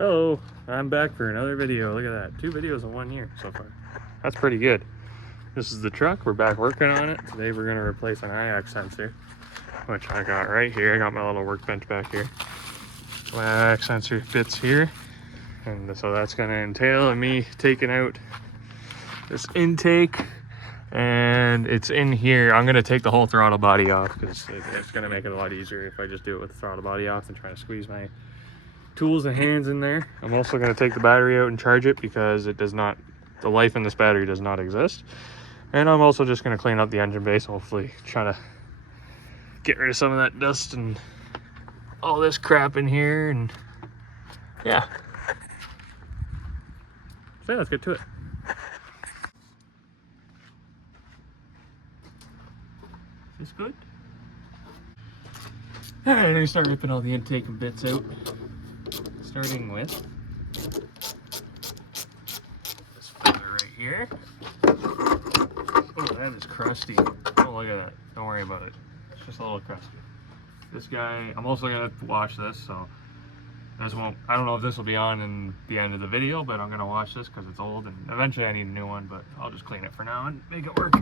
Hello, I'm back for another video. Look at that, 2 videos in 1 year so far. That's pretty good. This is the truck. We're back working on it. Today we're gonna replace an I.A.C sensor, which I got right here. I got my little workbench back here. My I.A.C sensor fits here. And so that's gonna entail me taking out this intake, and it's in here. I'm gonna take the whole throttle body off because it's gonna make it a lot easier if I just do it with the throttle body off than trying to squeeze my tools and hands in there. I'm also going to take the battery out and charge it because it does not, the life in this battery does not exist. And I'm also just going to clean up the engine base, hopefully try to get rid of some of that dust and all this crap in here. And yeah, so let's get to it. Is this good? All right, I'm going to start ripping all the intake and bits out, starting with this fella right here. Oh, that is crusty. Oh, look at that. Don't worry about it. It's just a little crusty. This guy, I'm also gonna wash this, so this won't, I don't know if this will be on in the end of the video, but I'm gonna wash this because it's old and eventually I need a new one, but I'll just clean it for now and make it work.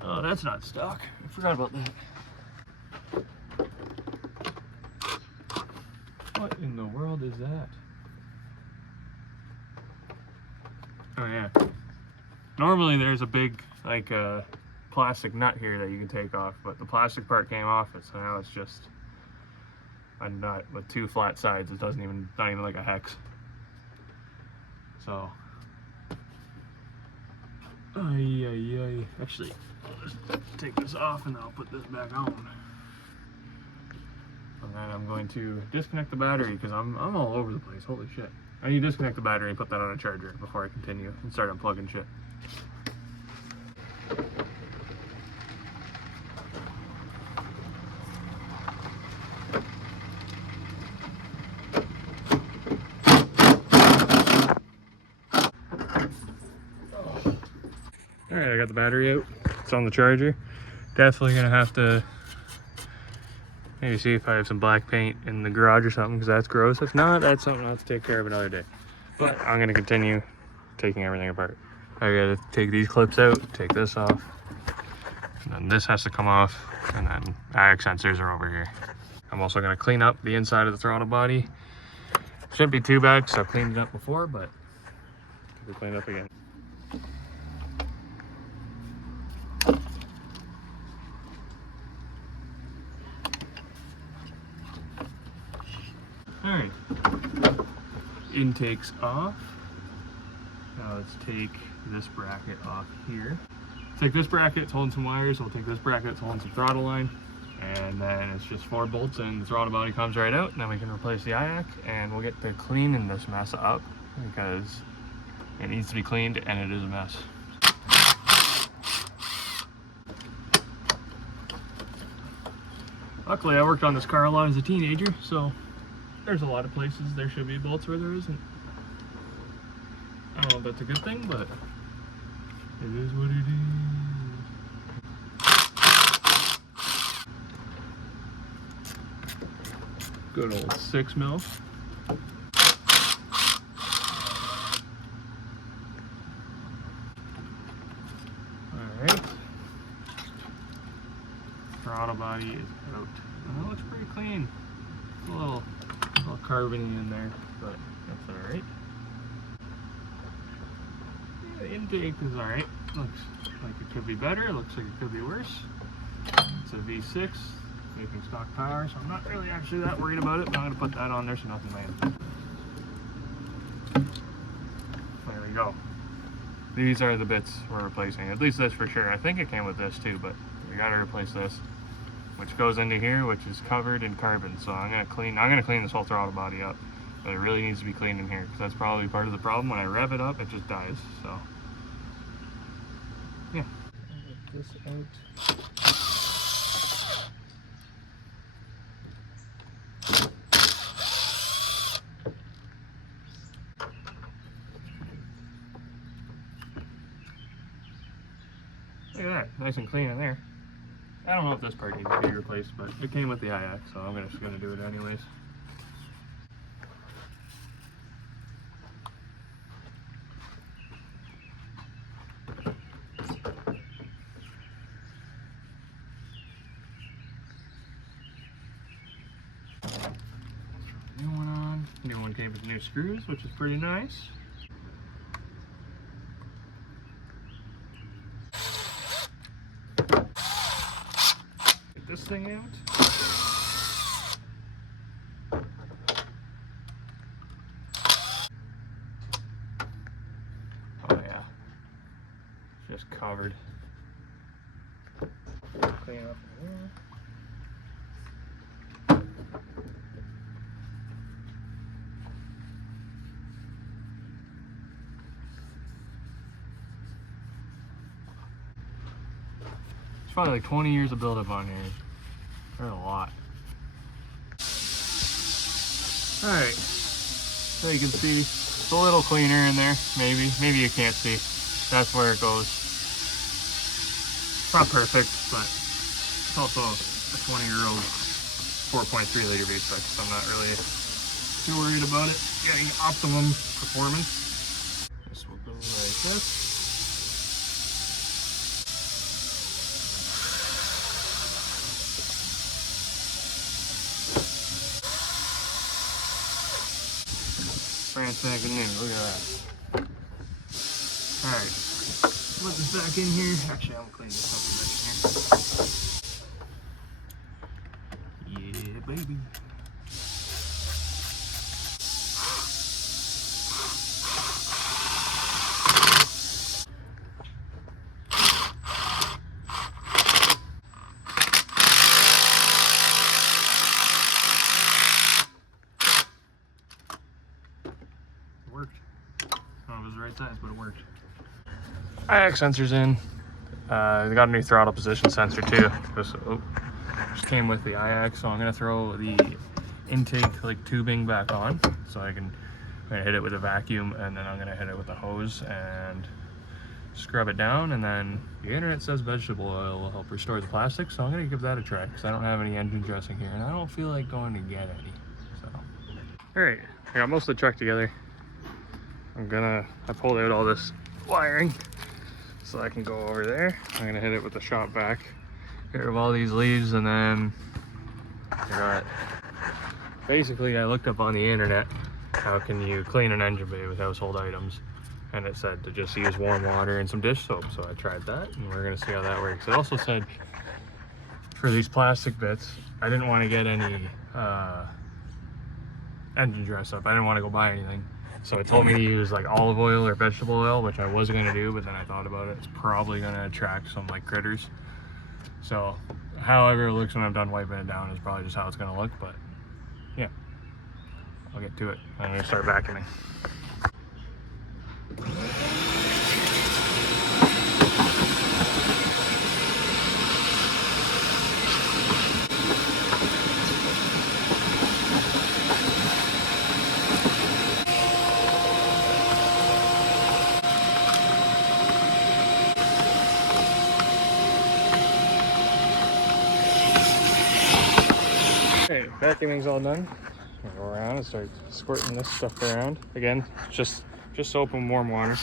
Oh, that's not stock. I forgot about that. What in the world is that? Oh yeah. Normally there's a big like plastic nut here that you can take off, but the plastic part came off it, so now it's just a nut with 2 flat sides. It doesn't even, not even like a hex. So actually I'll just take this off and then I'll put this back on. And then I'm going to disconnect the battery because I'm all over the place. Holy shit. I need to disconnect the battery and put that on a charger before I continue and start unplugging shit. Alright, I got the battery out. It's on the charger. Definitely gonna have to maybe see if I have some black paint in the garage or something, because that's gross. If not, that's something I'll have to take care of another day. But I'm gonna continue taking everything apart. I gotta take these clips out, take this off, and then this has to come off, and then I.A.C sensors are over here. I'm also gonna clean up the inside of the throttle body. Shouldn't be too bad because I've cleaned it up before, but we'll clean it up again. Alright, intake's off. Now let's take this bracket off here. Take this bracket, it's holding some wires. We'll take this bracket, it's holding some throttle line. And then it's just 4 bolts and the throttle body comes right out. And then we can replace the I.A.C and we'll get to cleaning this mess up because it needs to be cleaned and it is a mess. Luckily I worked on this car a lot as a teenager, so there's a lot of places there should be bolts where there isn't. I don't know if that's a good thing, but it is what it is. Good old 6mm. Alright. Throttle body is out. Oh, it looks pretty clean. A little carbon in there, but that's alright. Yeah, the intake is alright. Looks like it could be better, looks like it could be worse. It's a V6, making stock power, so I'm not really actually that worried about it, but I'm going to put that on there so nothing lands. There we go. These are the bits we're replacing, at least this for sure. I think it came with this too, but we got to replace this, which goes into here, which is covered in carbon. So I'm gonna clean this whole throttle body up, but it really needs to be cleaned in here because that's probably part of the problem. When I rev it up, it just dies. So yeah, get this out. Look at that, nice and clean in there. I don't know if this part needs to be replaced, but it came with the I.A.C, so I'm just gonna do it anyways. New one came with new screws, which is pretty nice. Get this thing out. Oh yeah, it's just covered. Clean up here. Probably like 20 years of buildup on here. There's a lot. Alright, so you can see it's a little cleaner in there, maybe you can't see. That's where it goes. It's not perfect, but it's also a 20-year-old 4.3 liter V6, so I'm not really too worried about it getting optimum performance. This will go like this. Brand spanking new, look at that. Alright, put this back in here. Actually, I'm gonna clean this up a bit here. Yeah, baby. Worked. I don't know if it was the right size, but it worked. I.A.C sensors in. They got a new throttle position sensor too. Just came with the I.A.C, so I'm gonna throw the intake like tubing back on, so I'm gonna hit it with a vacuum, and then I'm gonna hit it with a hose and scrub it down. And then the internet says vegetable oil will help restore the plastic, so I'm gonna give that a try because I don't have any engine dressing here, and I don't feel like going to get any. So, all right, I got most of the truck together. I pulled out all this wiring so I can go over there. I'm gonna hit it with the shop vac, get rid of all these leaves, and then basically I looked up on the internet how can you clean an engine bay with household items, and it said to just use warm water and some dish soap. So I tried that, and we're gonna see how that works. It also said for these plastic bits, I didn't want to get any engine dress up. I didn't want to go buy anything. So it told me to use like olive oil or vegetable oil, which I was gonna do, but then I thought about it. It's probably gonna attract some like critters. So however it looks when I'm done wiping it down is probably just how it's gonna look, but yeah. I'll get to it. I'm gonna start vacuuming. Okay, vacuuming's all done. I'll go around and start squirting this stuff around. Again, just soap and warm water.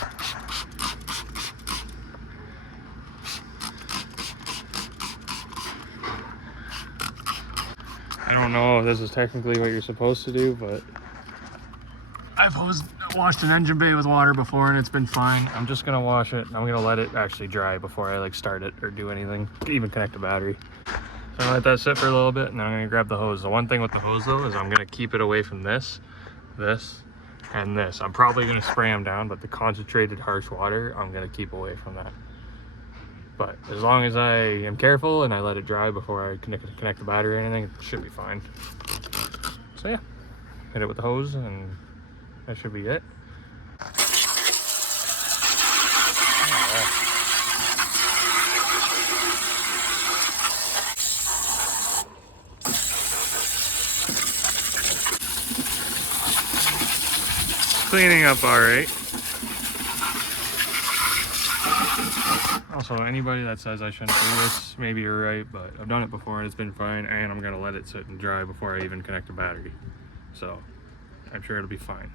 I don't know if this is technically what you're supposed to do, but I've washed an engine bay with water before and it's been fine. I'm just gonna wash it. I'm gonna let it actually dry before I like start it or do anything, even connect the battery. So I'm gonna let that sit for a little bit, and then I'm gonna grab the hose. The one thing with the hose though is I'm gonna keep it away from this, and this. I'm probably gonna spray them down, but the concentrated harsh water, I'm gonna keep away from that. But as long as I am careful and I let it dry before I connect the battery or anything, it should be fine. So yeah, hit it with the hose and that should be it. Cleaning up all right. Also, anybody that says I shouldn't do this, maybe you're right, but I've done it before and it's been fine, and I'm gonna let it sit and dry before I even connect the battery. So I'm sure it'll be fine.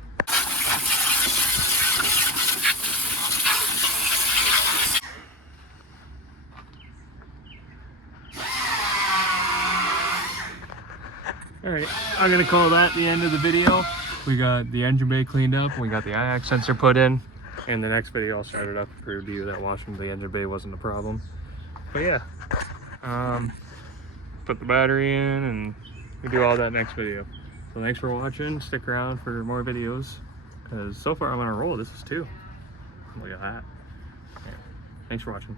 All right, I'm gonna call that the end of the video. we got the engine bay cleaned up, we got the I.A.C sensor put in, and the next video I'll start it up and prove to you that washing the engine bay wasn't a problem. But yeah, put the battery in and we do all that next video. So thanks for watching, stick around for more videos, because so far I'm on a roll. This is 2. Look at that. Yeah. Thanks for watching.